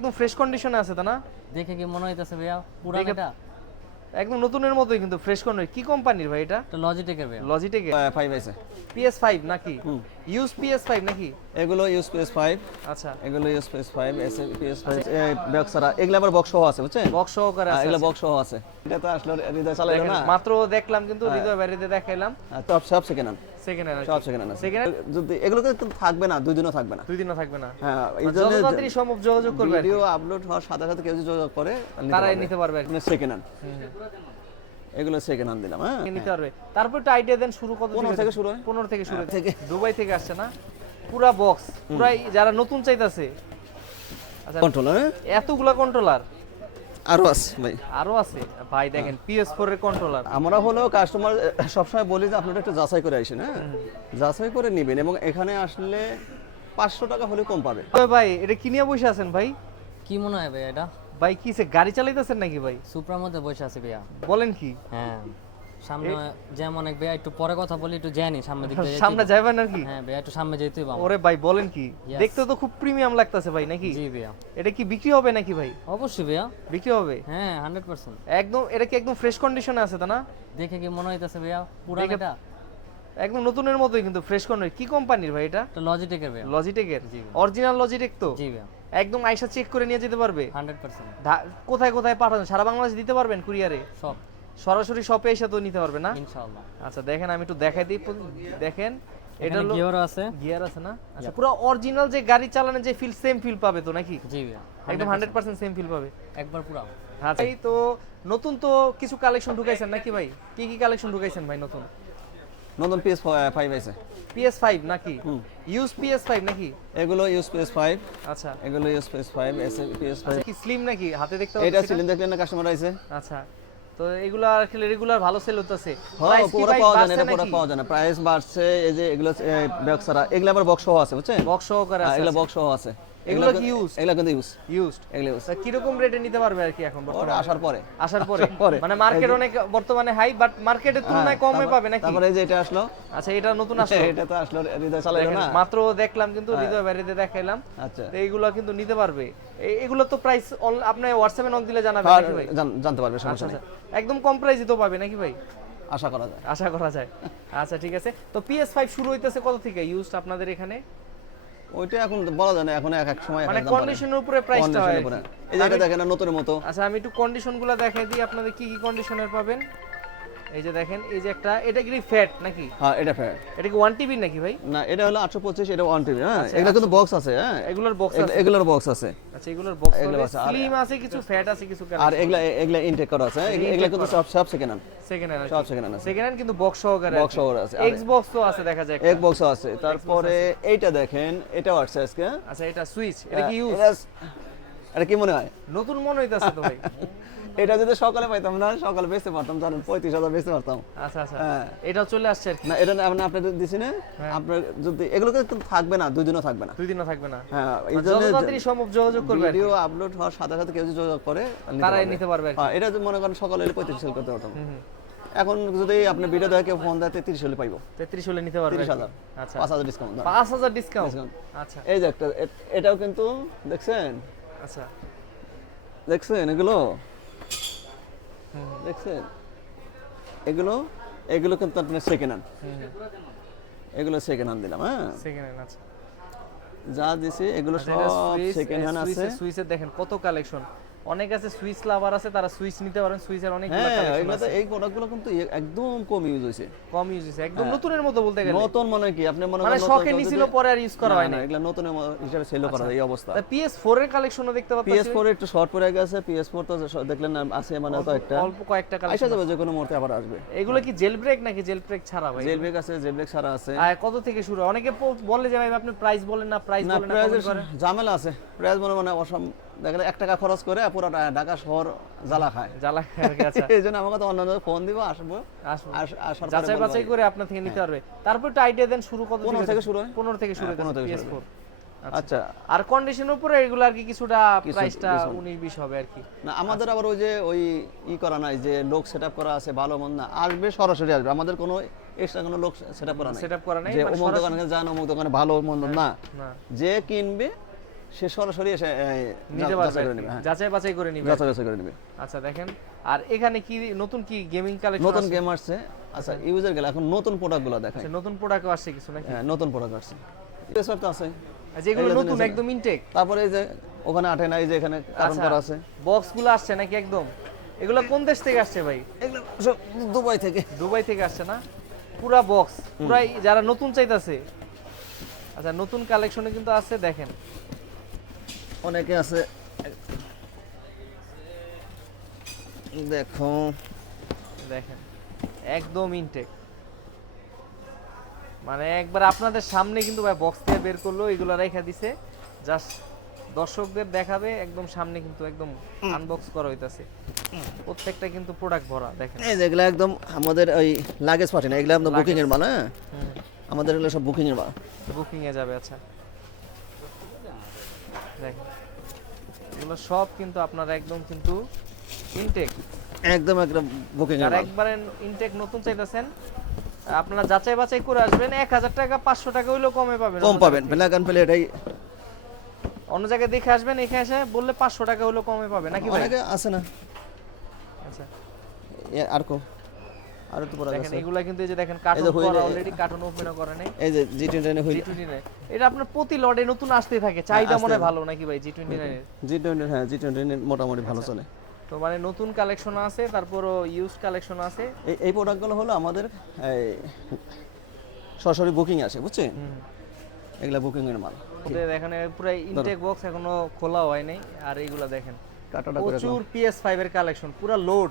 একদম ফ্রেশ কন্ডিশনে আছে তা না? দেখে কি মনে হইতাছে ভাইয়া পুরান দেখে- এটা? একদম নতুনের মতোই কিন্তু ফ্রেশ কন্ডিশন। কি কোম্পানির ভাই এটা? এটা লজিটেকের ভাইয়া। লজিটেকের 5 আছে। PS5 নাকি? ইউজ PS5 নাকি? এগুলো ইউজ PS5, আচ্ছা, এগুলো ইউজ PS5, এসে PS5 বক্স ছাড়া এগুলো আবার বক্স সহ আছে বুঝছেন? বক্স সহকারে আছে। এগুলো বক্স সহ আছে। এটা তো আসলে হৃদয় চালাইলো দেখেন, না। মাত্র দেখলাম কিন্তু হৃদয় বাইরেতে দেখাইলাম। টপ সব সেকেন্ড হ্যান্ড, সেকেন্ড হ্যান্ড সব সেকেন্ড হ্যান্ড। সেকেন্ড হ্যান্ড যদি এগুলো কিন্তু থাকবে না, 2 দিনও থাকবে না। 2 দিনও থাকবে না। হ্যাঁ, এই যত জন্য তাড়াতাড়ি সম্ভব যোগাযোগ করবে আর কি। ভিডিও আপলোড হওয়ার সাথে সাথে কেউ যদি যোগাযোগ করে তারাই নিতে পারবে আর কি। Second hand. এগুলো সেকেন্ড হ্যান্ড দিলাম। হ্যাঁ, নিতে পারবে। তারপর একটু আইডিয়া দেন, শুরু কত 15 থেকে শুরু হয়। 15 থেকে শুরু থেকে। দুবাই থেকে আসছে না? পুরা বক্স, পুরাই যারা নতুন চাইতাছে। আচ্ছা, কন্ট্রোলার এতগুলা কন্ট্রোলার আরো আছে ভাই। আরো আছে ভাই, দেখেন PS4 এর কন্ট্রোলার। আমরা হলো কাস্টমার সবসময় বলি যে আপনারা একটু যাচাই করে আসেন, হ্যাঁ, যাচাই করে নেবেন এবং এখানে আসলে 500 টাকা হলে কম পাবে। ভাই এটা কি নিয়ে বসে আছেন ভাই? কি মনে হয় ভাইয়া এটা? ভাই কিসে গাড়ি চালাইতেছেন নাকি ভাই? সুপ্রার মধ্যে বসে আছে ভাইয়া। বলেন কি? হ্যাঁ, সামনে যেমন এক ভাইয়া একটু পরে কথা বলি, একটু জানি সামনে দিক দিয়ে সামনে যাবেন নাকি? হ্যাঁ ভাইয়া, একটু সামনে যেতেই পাবো। ওরে ভাই বলেন কি? Yes. দেখতে তো খুব প্রিমিয়াম লাগতেছে ভাই নাকি? জি ভাইয়া, এটা কি বিক্রি হবে নাকি ভাই? অবশ্যই ভাইয়া। বিক্রি হবে? হ্যাঁ 100%। একদম, এটা কি একদম ফ্রেশ কন্ডিশনে আছে তা না? দেখে কি মনে হইতাছে ভাইয়া পুরান দেখে- এটা? একদম নতুনের মতোই কিন্তু ফ্রেশ কন্ডিশন। কি কোম্পানির ভাই এটা? এটা লজিটেকের ভাইয়া। লজিটেকের জি। অরিজিনাল লজিটেক তো? জি ভাইয়া, একদম আইসা চেক করে নিয়ে যেতে পারবে? 100%। কোথায় কোথায় পাঠাবেন? সারা বাংলাদেশ দিতে পারবেন কুরিয়ারে? সব সরাসরি শপে এসে তো নিতে পারবে না? ইনশাআল্লাহ। আচ্ছা দেখেন, আমি একটু দেখাই দিই। দেখেন এটা এটা হলো গিয়ারও আছে। গিয়ার আছে না? আচ্ছা, পুরো অরিজিনাল যে গাড়ি চালানোর যে ফিল, সেম ফিল পাবে তো নাকি? জি ভাইয়া, একদম 100% সেম ফিল পাবে। একবার পুরা। আচ্ছা, এই তো নতুন তো কিছু কালেকশন ঢুকাইছেন নাকি ভাই? কি কি কালেকশন ঢুকাইছেন ভাই নতুন? নতুন PS5 আছে। PS5 নাকি? ইউজ PS5 নাকি? এগুলো ইউজ PS5, আচ্ছা, এগুলো ইউজ PS5, এসে PS5। আচ্ছা কি স্লিম নাকি? হাতে দেখতে এটা পাচ্ছি সিলিন্ডার দেখলেন না, কাস্টমার আইছে। আচ্ছা, তো এগুলা আসলে রেগুলার ভালো সেল হতেছে। হ্যাঁ, প্রাইস কি পুরো ভাই পাওয়া যায় না, বাড়ছে এটা পুরো নাকি? পাওয়া যায় না। প্রাইস বাড়ছে। এই যে এগুলো বক্স ছাড়া এগুলো আবার বক্স সহ আছে বুঝছেন? বক্স সহকারে আছে? এগুলো বক্স সহ আছে। এগুলো কি used? এগুলো কিন্তু ইউজ, ইউজড। এগুলো ইউজ। তা কিরকম রেটে নিতে পারবে আর কি এখন ওটা বর্তমানে? আসার পরে। আসার পরে পরে। মানে মার্কেট অনেক বর্তমানে হাই, বাট মার্কেটের তুলনায় কমে পাবে নাকি? তারপরে এই যে এটা আসলো, আচ্ছা, এটা নতুন আসলো। এটা তো আসলো হৃদয় চালাইলো দেখেন, না। মাত্র দেখলাম কিন্তু হৃদয় বাইরেতে দেখাইলাম। আচ্ছা, তো এইগুলো কিন্তু নিতে পারবে। এগুলো তো প্রাইস আপনি হোয়াটসঅ্যাপে নক দিলে জানাবেন হ্যাঁ, নাকি ভাই? জানতে পারবে, আচ্ছা সমস্যা নেই। আচ্ছা, একদম কম প্রাইসে তো পাবে নাকি ভাই? আশা করা যায়। আশা করা যায়। আচ্ছা ঠিক আছে। তো PS5 শুরু হইতেছে কত থেকে ইউজড আপনাদের এখানে? ওইটা এখন বলা যায় না, এখন এক এক সময় মানে কন্ডিশনের উপরে প্রাইসটা হয় আর কি। এই যে এটা দেখেন না, নতুনের মতো। আচ্ছা, আমি একটু কন্ডিশনগুলো দেখাই দিই আপনাদের, কি কি কন্ডিশনের পাবেন। এই যে দেখেন, এই যে একটা, এটা কি ফ্যাট নাকি? হ্যাঁ, এটা ফেয়ার এটা কি 1 টিবি নাকি ভাই? না, এটা হলো 825, এটা 1 টিবি। হ্যাঁ, আচ্ছা, এগুলো কিন্তু বক্স আছে। হ্যাঁ, এগুলোর বক্স আছে? এগুলোর বক্স আছে। আচ্ছা, এগুলোর বক্স এগুলো হবে, আছে। আর- স্লিম আছে কিছু, ফ্যাট আছে কিছু। আর এগুলা ইনটেক করা আছে। হ্যাঁ, এগুলা কিন্তু সব সেকেন্ড হ্যান্ড, সেকেন্ড হ্যান্ড, সব সেকেন্ড হ্যান্ড আছে। সেকেন্ড হ্যান্ড কিন্তু বক্স সহকারে বক্স সহকারে আছে। এক্স বক্স তো আছে দেখা যায় এক বক্স আছে। তারপরে এইটা দেখেন, এটাও আসছে আজকে। আচ্ছা, এটা সুইচ, এটা কি ইউজ? এটা কি মনে হয়? নতুন মনে হইতাছে তো ভাই। এটা যদি সকালে পাইতাম না, সকালে বেচতে পারতাম, জানেন 35,000 বেচতে পারতাম। আচ্ছা আচ্ছা, হ্যাঁ। এটাও চলে আসছে আর কি। না, এটা আপনাদের দিছি না। আপনার যদি এগুলো কিন্তু থাকবে না, 2 দিনও থাকবে না। 2 দিনও থাকবে না। হ্যাঁ, এই যত জন্য তাড়াতাড়ি সম্ভব যোগাযোগ করবে আর কি। ভিডিও আপলোড হওয়ার সাথে সাথে কেউ যদি যোগাযোগ করে তারাই নিতে পারবে আর কি। হ্যাঁ, এটা যদি মনে করেন সকালে 35 সেল করতে পারতাম। এখন যদি আপনি ভিডিও দেখে ফোন দেয় 33 হলে পাইবো। 33 হলে নিতে পারবে আর কি। 30,000। আচ্ছা, 5,000 ডিসকাউন্ট। 5000 ডিসকাউন্ট। Discount। আচ্ছা এই যে একটা এটাও কিন্তু দেখছেন, আচ্ছা, দেখছেন এগুলো, দেখছেন এগুলো, এগুলো কিন্তু আপনার সেকেন্ড হ্যান্ড। এগুলো সেকেন্ড হ্যান্ড দিলাম। হ্যাঁ, সেকেন্ড হ্যান্ড। আচ্ছা, যা দিছি এগুলো আচ্ছা, এটা সব সুইচ, সেকেন্ড হ্যান্ড আছে। সুইচের দেখেন কত কালেকশন। অনেক আছে, সুইচ লাভার আছে, তারা সুইচ নিতে পারেন। সুইচের অনেকগুলো হ্যাঁ, কালেকশন এগুলো আছে। এই প্রোডাক্টগুলো কিন্তু একদম কম ইউজ হয়েছে। কম ইউজ হইছে, একদম নতুনের মতো বলতে গেলে। নতুন মানে কি, আপনি মনে মানে করেন শখে নিছিল, পরে আর ইউজ করা হয় না। এগুলো নতুনের হিসাবে সেল করা যায়, এই অবস্থা। PS4 এর কালেকশনও দেখতে পাচ্ছি। PS4 একটু শর্ট পড়ে গেছে। PS4 তো দেখলেন না, আছে মানে তো একটা অল্প কয়েকটা আইসা কালেকশন। যাবে, যে কোনো মুহূর্তে আবার আসবে। এগুলো কি জেল ব্রেক নাকি জেল ব্রেক ছাড়া ভাই? জেল ব্রেক আছে, জেল ব্রেক ছাড়া আছে। আর কত থেকে শুরু? অনেকে বলে যে ভাই আপনি প্রাইস বলেন না, প্রাইস না, বলেন না, প্রাইজের comment করে। ঝামেলা আছে। প্রাইস মানে অসম, দেখেন 1 টাকা খরচ করে পুরো ঢাকা শহর জ্বালা খায়। জ্বালা খায় আর কি। আচ্ছা, এই জন্য আমাকে তো অন্য ফোন দিব, আসবো, আসুন, আসার পরে যাচাই বলবো বাছাই করে আপনার থেকে নিতে পারবে। তারপর একটু আইডিয়া দেন, শুরু কত 15 থেকে শুরু হয়। 15 থেকে শুরু হ্যাঁ, 15 থেকে শুরু PS4। আচ্ছা, আর কন্ডিশনের উপরে এগুলো আর কি কিছুটা প্রাইসটা 19-20 হবে আর কি। না আমাদের আবার ওই যে ওই করা নাই যে লোক সেটআপ করা আছে, ভালো মন্দ না, আসবে সরাসরি আসবে। আমাদের কোনো এক্সট্রা কোনো লোক সেটআপ করা নাই, সেটআপ করা নাই, যে মানে অমুক দোকানে যান, অমুক দোকানে ভালো মন্দ না। না, যে কিনবে সে সরাসরি এসে নিতে যাচাই করে পারবে নেবে, হ্যাঁ, যাচাই বাছাই করে নিবে যাচাই করে নেবে। আচ্ছা দেখেন, আর এখানে কি নতুন কি গেমিং কালেকশন নতুন গেম আসছে। আচ্ছা ইউজার গেলে এখন নতুন প্রোডাক্টগুলো দেখায়। নতুন প্রোডাক্টও আসছে কিছু নাকি? হ্যাঁ নতুন প্রোডাক্ট আসছে, PS5 তো আছে। যেগুলো এগুলো নতুন নিয়েছে। একদম ইনটেক। তারপরে এই যে ওখানে আটে না, এই যে এখানে কার্টুন করা আছে। বক্সগুলো আসছে নাকি একদম? এগুলো কোন দেশ থেকে আসছে ভাই? এগুলো সব দুবাই থেকে। দুবাই থেকে আসছে না? পুরা বক্স, পুরাই যারা নতুন চাইতাছে। আচ্ছা নতুন কালেকশনে কিন্তু আছে, দেখেন অনেকে আছে, দেখো দেখেন একদম ইনটেক, মানে একবার আপনাদের সামনে কিন্তু ভাই বক্স থেকে বের করলো, এগুলো রেখা দিছে, জাস্ট দর্শকদের দেখাবে একদম সামনে, কিন্তু একদম আনবক্স করা হইতাছে। প্রত্যেকটা কিন্তু প্রোডাক্ট ভরা, দেখেন এই যে এগুলো একদম আমাদের ওই লাগেজ পার্টি না, এগুলো একদম বুকিং এর মাল। হ্যাঁ আমাদের এগুলো সব বুকিং এর মাল, বুকিং এ যাবে। আচ্ছা দেখেন এগুলো সব কিন্তু আপনারা একদম কিন্তু ইনটেক, একদম একদম বুকিং এর যারা মাল। একবারে ইনটেক নতুন চাইতেছেন আপনারা যাচাই বাছাই করে আসবেন। 1000 টাকা 500 টাকা হইলেও কমে পাবেন, কম পাবেন, ব্ল্যাক অ্যান্ড প্লে এটাই। অন্য জায়গায় দেখে আসবেন, এখানে এসে বললে 500 টাকা হইলেও কমে পাবেন নাকি ভাই? অনেকে আছে না, আচ্ছা আর কো আর একটু পড়া দেখেন আছে। এগুলা কিন্তু এই যে দেখেন কার্টুন এই যে করা, হইলে- অলরেডি কার্টুন ওপেনও করে নাই। এই যে G29 এ হইল, G29 এটা আপনার প্রতি লটে নতুন আসতেই থাকে, চাহিদা মনে হয় ভালো নাকি ভাই G29 এর? G20 হ্যাঁ G29 মোটামুটি ভালো চলে। তো মানে নতুন কালেকশন আছে, তারপরও ইউজ কালেকশন আছে। এই প্রোডাক্টগুলো হলো আমাদের এই সরাসরি বুকিং আসে, বুঝছেন? এগুলা বুকিং এর মাল। ওদের এখানে পুরো ইনটেক বক্স এখনো খোলা হয় নাই। আর এইগুলা দেখেন কাটাটা করে প্রচুর PS5 এর কালেকশন, পুরো লোড,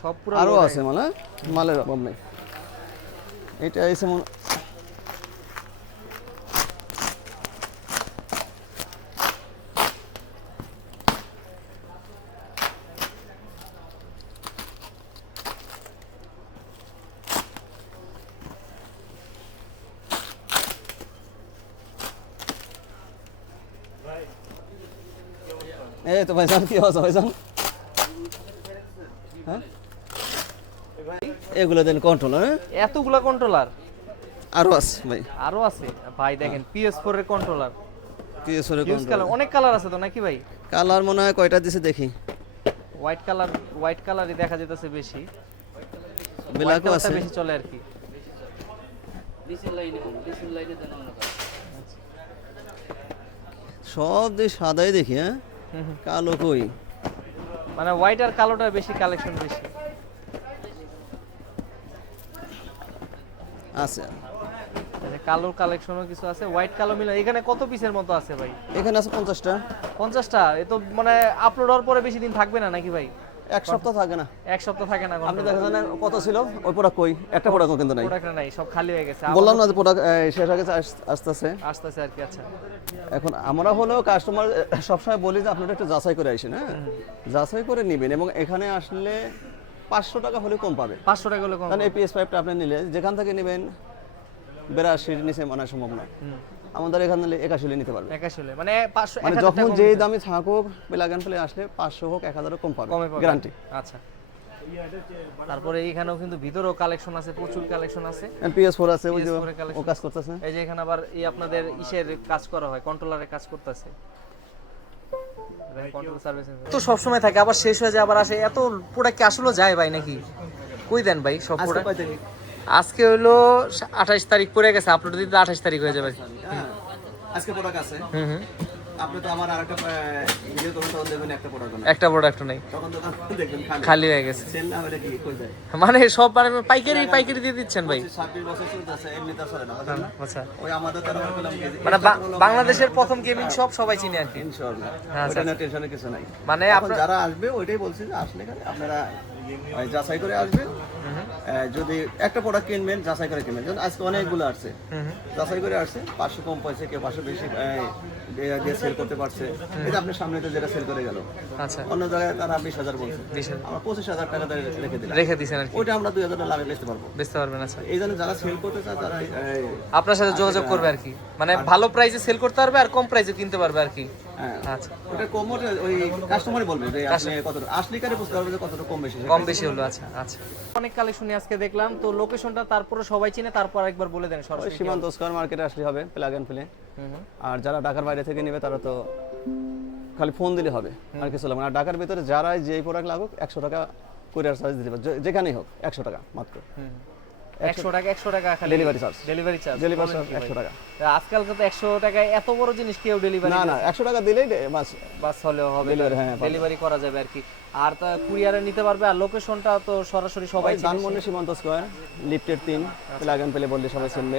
সব পুরো আরো load আছে মাল, হ্যাঁ? মালের অভাব নেই। এটা এসে এই তো ভাইজান, কি অবস্থা ভাইজান? হ্যাঁ এগুলো দেন কন্ট্রোলার, হ্যাঁ এতগুলা কন্ট্রোলার আরো আছে ভাই, আরো আছে ভাই। দেখেন PS4 এর কন্ট্রোলার, PS4 এর ইউজ কালার, অনেক কালার আছে তো নাকি ভাই? কালার মনে হয় কয়টা দিছে দেখি। হোয়াইট কালারই দেখা যেতেছে বেশি, ব্ল্যাকও আছে, বেশি চলে আর কি। সব দিয়ে সাদাই দেখি, হ্যাঁ কালো কই? মানে হোয়াইট আর কালোটা বেশি কালেকশন বেশি আছে। এই যে কালোর কালেকশনও কিছু আছে, হোয়াইট কালো মিলে। এখানে কত পিসের মতো আছে ভাই? এখানে আছে 50টা। 50টা? এ তো মানে আপলোড হওয়ার পরে বেশি দিন থাকবে না নাকি ভাই? এক সপ্তাহ থাকে না। এক সপ্তাহ থাকে না। আপনি দেখা যায় না কত ছিল ওই প্রোডাক্ট, কই একটা প্রোডাক্টও কিন্তু নাই। প্রোডাক্ট নাই, সব খালি হয়ে গেছে। বললাম না যে প্রোডাক্ট শেষ হয়ে গেছে, আসতেছে আসতেছে আর কি। আচ্ছা এখন আমরা হলেও কাস্টমার সবসময় বলি যে আপনারা একটু যাচাই করে আসেন, হ্যাঁ যাচাই করে নেবেন, এবং এখানে আসলে 500 টাকা হলে কম পাবে। 500 টাকা হলে কম। কারণ এই PS5টা আপনি নিলে যেখান থেকে নেবেন 82 নিচে মানা সম্ভব না, আমাদের এখানে নিলে 81 নিতে পারবে। 81 মানে 500, মানে 1000 যখন টাকা যেই কম দামে থাকুক প্লাগ এন্ড প্লে আসলে 500 হোক 1000 কম পাবে, কমে পাবে। গ্যারান্টি। আচ্ছা তারপরে এইখানেও কিন্তু ভিতরেও কালেকশন আছে, প্রচুর কালেকশন আছে। PS4 আছে, ওই যে PS4 এর collection। ও কাজ করতেছে। এই যে এখানে আবার এই আপনাদের ইসের কাজ করা হয়, কন্ট্রোলারের কাজ করতেছে। তো সব সময় থাকে, আবার শেষ হয়ে যায়, আবার আসে। এত প্রোডাক্ট কি আসলে যায় ভাই নাকি? কই দেন ভাই সব প্রোডাক্ট? আজকে হলো 28 তারিখ পড়ে গেছে, আপলোড দিতে 28 তারিখ হয়ে যাবে। আজকে প্রোডাক্ট আছে। আপনি তো আমার আরেকটা ভিডিও করুন, তখন দেখবেন একটা প্রোডাক্ট নাই, একটা প্রোডাক্ট নাই, তখন দোকান দেখবেন খালি খালি হয়ে গেছে। সেল না হলে কি কই যায়? মানে সব মানে পাইকারি দিয়ে দিচ্ছেন ভাই? 26 বছর চলতেছে, এমনি তো চলে না, বুঝলেন না? আচ্ছা ওই আমাদের তারা বললাম কি মানে বাংলাদেশের প্রথম গেমিং শপ সবাই চিনে আর কি। ইনশাআল্লাহ হ্যাঁ, ওটা না, টেনশনের কিছু নাই। মানে এখন আপনার যারা আসবে ওইটাই বলছি যে আসলে এখানে আপনারা যাচাই করে আসবেন। যদি একটা প্রোডাক্ট কিনবেন যাচাই করে কিনবেন, যেমন আজকে অনেকগুলো আসছে, যাচাই করে আসছে, 500 কম পয়সা, কেউ 500 বেশি দিয়ে সেল করতে পারছে। এটা আপনার সামনে তো যেটা সেল করে গেল, আচ্ছা অন্য জায়গায় তারা 20,000 বলছে, 20,000 আমরা 25,000 টাকা দিয়ে রেখে দিলাম, রেখে দিছেন আর কি, ওইটা আমরা 2,000 লাভে বেচতে পারবো। বুঝতে পারবেন। আচ্ছা এই জন্য যারা সেল করতে চায় তারা আপনার সাথে যোগাযোগ করবে আর কি, মানে ভালো প্রাইসে সেল করতে পারবে আর কম প্রাইসে কিনতে পারবে আর কি। হ্যাঁ আচ্ছা ওটা কম হলে ওই কাস্টমারই বলবে যে আপনি কতটা আসলে কারে বুঝতে পারবে যে কতটা কম বেশি কম বেশি হলো। আচ্ছা আচ্ছা, অনেক কালেকশনই আজকে দেখলাম। তো লোকেশনটা তারপরে সবাই চিনে, তারপর একবার বলে দেন ওই সরাসরি। সীমান্ত স্কয়ার মার্কেটে আসলে হবে প্লাগ অ্যান্ড প্লে। হুম হুম। আর যারা ঢাকার বাইরে থেকে নেবে তারা তো খালি ফোন দিলে হবে, আর কিছু লাগবে না। আর ঢাকার ভিতরে যারাই যেই প্রোডাক্ট লাগুক 100 টাকা কুরিয়ার চার্জ দিতে পারবে, যেখানেই হোক 100 টাকা মাত্র। 100 টাকা খালি delivery charge, delivery charge. Delivery charge 100 টাকা। আজকাল তো 100 টাকায় এত বড় জিনিস কেউ ডেলিভারি না না 100 টাকা দিলেই বাস বাস হলেও হবে, Delivery, হ্যাঁ, পাবে। ডেলিভারি করা যাবে আর কি। আর তা কুরিয়ারে নিতে পারবে। আর লোকেশনটা তো সরাসরি সবাই চিনে। ধানমন্ডি সীমান্ত স্কয়ার লিফটের 3 প্লাগ অ্যান্ড প্লে বললে সবাই চিনবে।